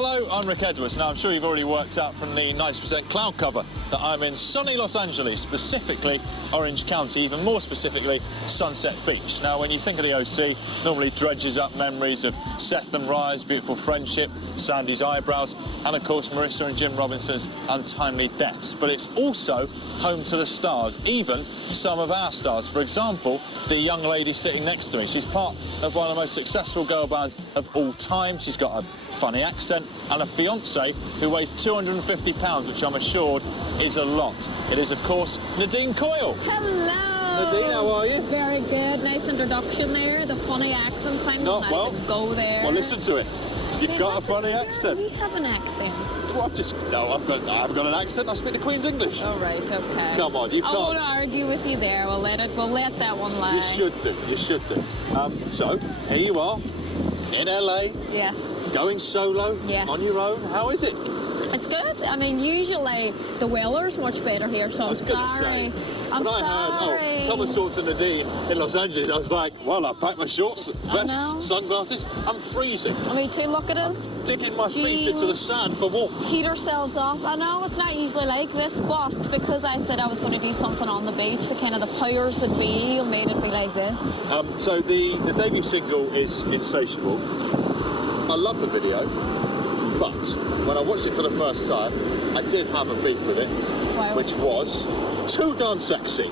Hello, I'm Rick Edwards. Now, I'm sure you've already worked out from the 90% cloud cover that I'm in sunny Los Angeles, specifically Orange County, even more specifically Sunset Beach. Now, when you think of the OC, normally dredges up memories of Seth and Raya's beautiful friendship, Sandy's eyebrows, and of course Marissa and Jim Robinson's untimely deaths. But it's also home to the stars, even some of our stars. For example, the young lady sitting next to me. She's part of one of the most successful girl bands of all time. She's got a funny accent and a fiancé who weighs 250 pounds, which I'm assured is a lot. It is, of course, Nadine Coyle. Hello. Nadine, how are you? Very good. Nice introduction there. The funny accent thing. No, nice well, to go there. Well, listen to it. You've got a funny accent. We have an accent. Well, I've got an accent. I speak the Queen's English. Oh, right, okay. Come on, you can't. I won't argue with you there. We'll let that one lie. You should do. You should do. So, here you are, in LA. Yes. Going solo. Yes. On your own. How is it? It's good. I mean, usually the weather's much better here, so I'm sorry. I'm sorry. Come and talk to Nadine in Los Angeles. I was like, well, I've packed my shorts, vest, sunglasses. I'm freezing. Me too, look at us. Digging my feet into the sand for warmth. Heat ourselves up. I know it's not usually like this, but because I said I was going to do something on the beach, the kind of the powers that be made it be like this. So the debut single is Insatiable. I love the video, but when I watched it for the first time, I did have a beef with it, which was too darn sexy.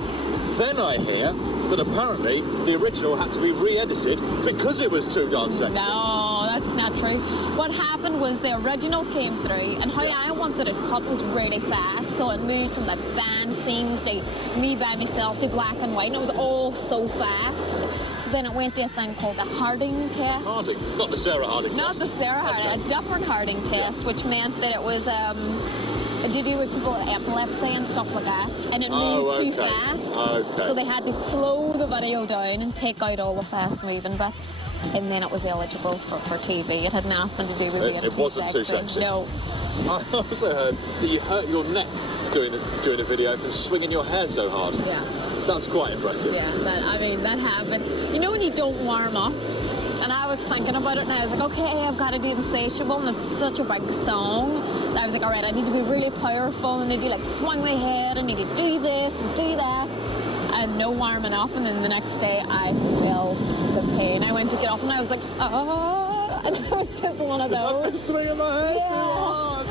Then I hear that apparently the original had to be re-edited because it was too darn sexy. No, that's not true. What happened was the original came through, and how I wanted it cut was really fast, so it moved from the band scenes to me by myself to black and white, and it was all so fast. So then it went to a thing called the Harding test. Harding? Not the Sarah Harding test. Not the Sarah Harding, a different Harding test, which meant that it was to do with people with epilepsy and stuff like that, and it moved too fast. So they had to slow the video down and take out all the fast-moving bits, and then it was eligible for TV. It had nothing to do with being too sexy. It wasn't too sexy? No. I also heard that you hurt your neck doing a video from swinging your hair so hard. Yeah. That's quite impressive. Yeah, that happened. You know when you don't warm up? And I was thinking about it, and I was like, okay, I've got to do Insatiable, and it's such a big song. And I was like, all right, I need to be really powerful, and I need to, like, swing my head, and I need to do this and do that. And no warming up, and then the next day, I felt the pain. I went to get up, and I was like, ah, and it was just one of those. I'm swinging my head so hard.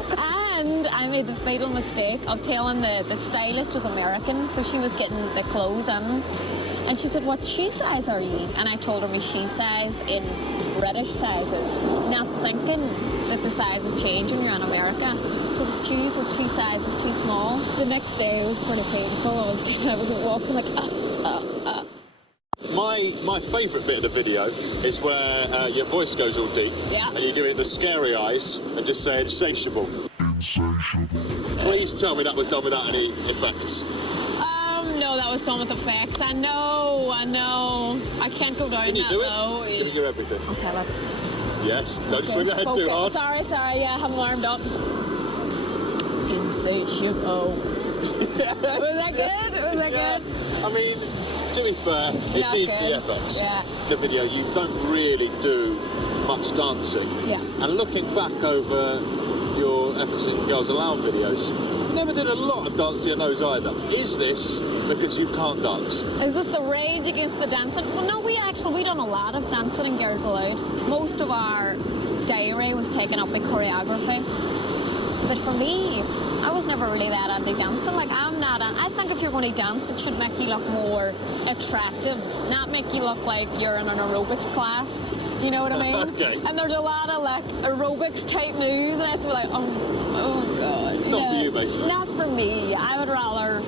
And I made the fatal mistake of telling the stylist was American, so she was getting the clothes in. And she said, what shoe size are you? And I told her my shoe size in British sizes, not thinking that the sizes change when you're in America. So the shoes were 2 sizes too small. The next day it was pretty painful. I was walking like, My favourite bit of the video is where your voice goes all deep, and you do it the scary eyes and just say insatiable. Insatiable. Please tell me that was done without any effects. No, that was done with effects. I know. I can't go down that low. Can you do it? Give me your everything. Okay, let's... Yes, don't swing the head too hard. Sorry, yeah, I haven't warmed up. Insatiable. Was that good? Was that good? I mean, to be fair, it needs the effects. Yeah. The video, you don't really do much dancing. Yeah. And looking back over your efforts in Girls Aloud videos, never did a lot of Dance to Your Nose either. Is this because you can't dance? Is this the rage against the dancing? Well, no, we done a lot of dancing in Girls Aloud. Most of our diary was taken up by choreography. But for me, I was never really that into dancing. Like, I think if you're going to dance, it should make you look more attractive, not make you look like you're in an aerobics class. You know what I mean? Okay. And there's a lot of, like, aerobics type moves, and I used to be like, oh God. Not for you, basically. Not for me. I would rather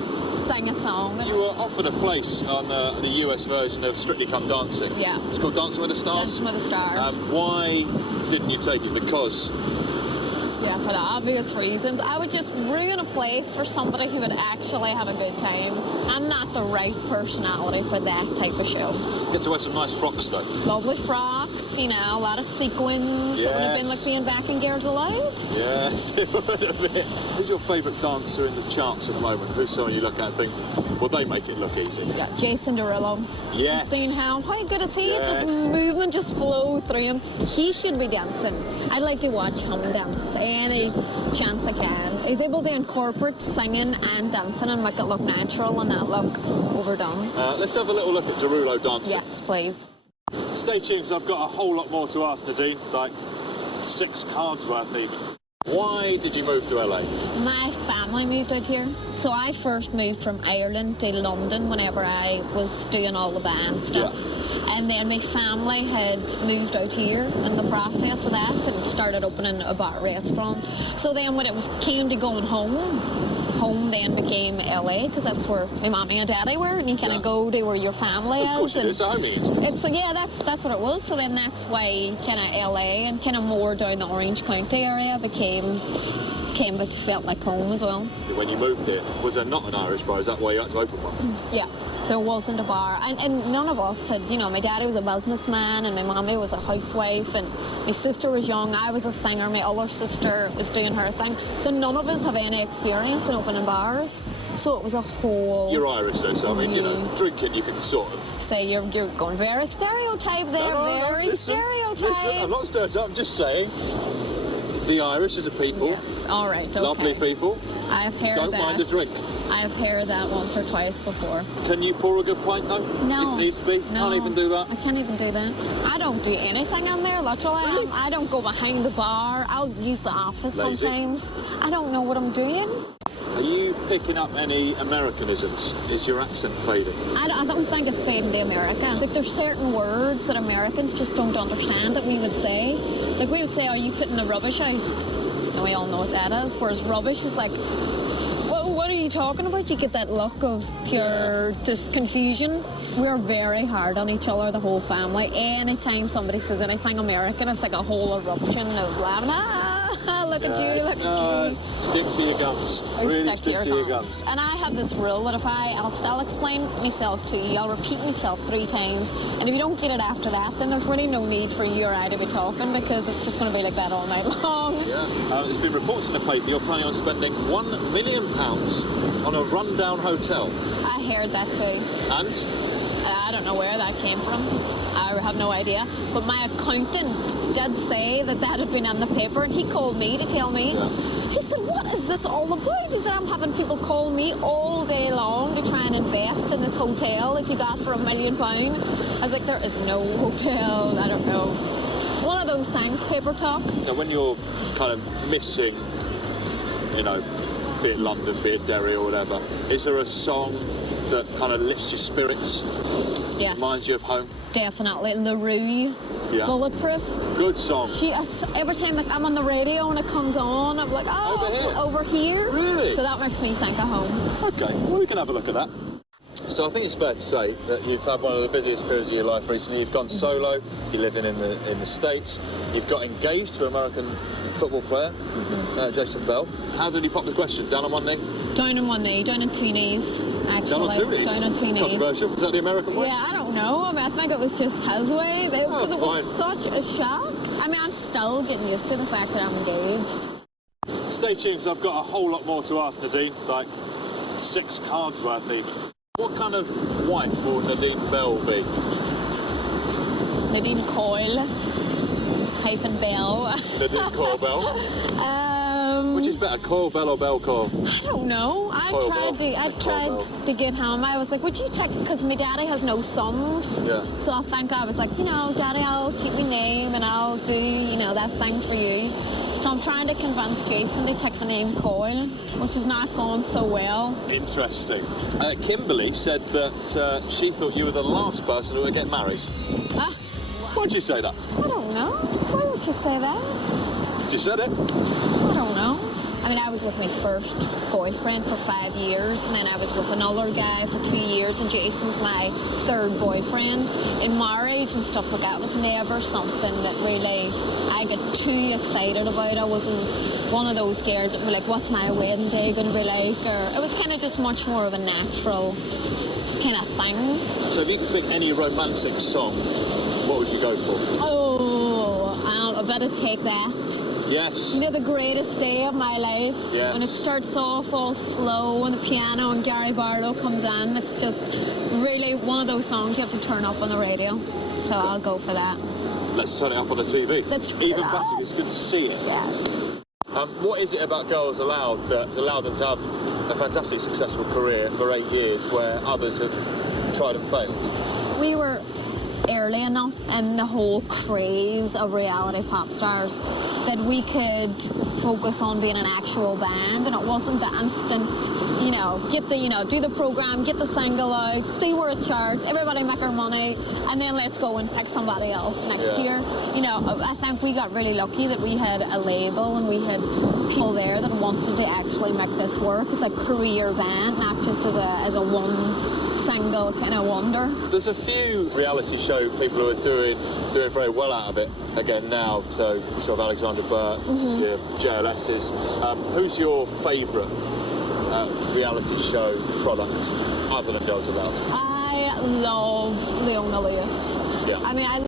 sing a song. You were offered a place on the US version of Strictly Come Dancing. Yeah. It's called Dancing with the Stars. Dancing with the Stars. Why didn't you take it? Because? Yeah, for the obvious reasons. I would just ruin a place for somebody who would actually have a good time. I'm not the right personality for that type of show. Get to wear some nice frocks, though. Lovely frocks, you know, a lot of sequins. Yes. It would have been like being back in Gears Delight. Yes, it would have been. Who's your favourite dancer in the charts at the moment? Who's someone you look at and think, well, they make it look easy? Yeah, Jason Derulo. Yes. Seen how good is he? Yes. Just movement just flows through him. He should be dancing. I'd like to watch him dance any chance I can. He's able to incorporate singing and dancing and make it look natural and not look overdone. Let's have a little look at Derulo dancing. Yes, please. Stay tuned, 'cause I've got a whole lot more to ask Nadine, like 6 cards worth even. Why did you move to LA? My family moved out here. So I first moved from Ireland to London whenever I was doing all the band stuff. Yeah. And then my family had moved out here in the process of that and started opening a bar restaurant. So then when it came to going home then became LA, because that's where my mommy and daddy were, and you kind of go to where your family is. Of course, it's a homey instance. It's like, yeah, that's what it was. So then that's why kind of LA and kind of more down the Orange County area became but felt like home as well. When you moved here, was there not an Irish bar? Is that why you had to open one? Yeah, there wasn't a bar. And none of us had, you know, my daddy was a businessman and my mommy was a housewife and my sister was young, I was a singer, my other sister was doing her thing. So none of us have any experience in opening bars. So it was a whole... You're Irish though, so I mean, you know, drinking you can sort of... Say you're going very stereotype there, very stereotype. Listen, I'm not stereotyping, I'm just saying the Irish as a people, yes, all right, okay. Lovely people, I've heard don't that. mind a drink. I've heard that once or twice before. Can you pour a good pint though? No. If needs to be? No. Can't even do that? I can't even do that. I don't do anything in there, literally. Really? I don't go behind the bar. I'll use the office Lazy. sometimes. I don't know what I'm doing. Are you picking up any Americanisms? Is your accent fading? I don't think it's fading to America. Like, there's certain words that Americans just don't understand that we would say. Like, we would say, are you putting the rubbish out? And we all know what that is. Whereas rubbish is like, what are you talking about? You get that look of pure just confusion. We're very hard on each other, the whole family. Anytime somebody says anything American, it's like a whole eruption of laughing. Look at you, look at you. Stick to your guns. Really stick to your guns. And I have this rule that I'll still explain myself to you, I'll repeat myself 3 times, and if you don't get it after that, then there's really no need for you or I to be talking, because it's just going to be like that all night long. Yeah. There's been reports in the paper you're planning on spending £1 million on a rundown hotel. I heard that too. And? I don't know where that came from. I have no idea. But my accountant did say that had been in the paper, and he called me to tell me. Yeah. He said, what is this all about? He said, I'm having people call me all day long to try and invest in this hotel that you got for £1 million. I was like, there is no hotel. I don't know. One of those things, paper talk. Now, when you're kind of missing, you know, be it London, be it Derry or whatever, is there a song that kind of lifts your spirits? Yes. Reminds you of home? Definitely. LaRue. Yeah. Bulletproof. Good song. Every time like, I'm on the radio and it comes on, I'm like, oh, over here? Really? So that makes me think of home. Okay, well, we can have a look at that. So I think it's fair to say that you've had one of the busiest periods of your life recently. You've gone solo, you're living in the States, you've got engaged to an American football player, Jason Bell. How did he pop the question? Down on one knee? Down on one knee, down on 2 knees, actually. Down on 2 knees? Down on 2 knees. Controversial? Was that the American way? Yeah, I don't know. I mean, I think it was just his way, because it was such a shock. I mean, I'm still getting used to the fact that I'm engaged. Stay tuned, 'cause I've got a whole lot more to ask Nadine, like 6 cards worth even. What kind of wife will Nadine Bell be? Nadine Coyle - Bell. Nadine Coyle Bell? Which is better, Coyle Bell or Bell Coyle? I don't know. I tried to get home. I was like, would you take, because my daddy has no sons. Yeah. So I think I was like, you know, Daddy, I'll keep my name and I'll do, you know, that thing for you. So I'm trying to convince Jason to take the name Coyle, which is not going so well. Interesting. Kimberly said that she thought you were the last person who would get married. Why'd you say that? I don't know. Why would you say that? You said it. I don't know. I mean, I was with my first boyfriend for 5 years, and then I was with another guy for 2 years, and Jason's my third boyfriend. In marriage and stuff like that was never something that really I get too excited about. I wasn't one of those girls that were like, what's my wedding day going to be like? Or it was kind of just much more of a natural kind of thing. So if you could pick any romantic song, what would you go for? Oh, I better Take That. Yes. You know, the greatest day of my life. Yes. When it starts off all slow and the piano and Gary Barlow comes in, it's just really one of those songs you have to turn up on the radio. So I'll go for that. Let's turn it up on the TV. Let's turn Even it up. better, it's good to see it. Yes. What is it about Girls Aloud that's allowed them to have a fantastic, successful career for 8 years where others have tried and failed? We were early enough in the whole craze of reality pop stars that we could focus on being an actual band, and it wasn't the instant, do the program, get the single out, see where it charts, everybody make our money, and then let's go and pick somebody else next year. I think we got really lucky that we had a label and we had people there that wanted to actually make this work as a career band, not just as a one single kind of wonder. There's a few reality show people who are doing very well out of it again now. So you sort of Alexander Burke's, JLS's. Who's your favourite reality show product other than Girls Aloud? I love Leona Lewis. Yeah. I mean, I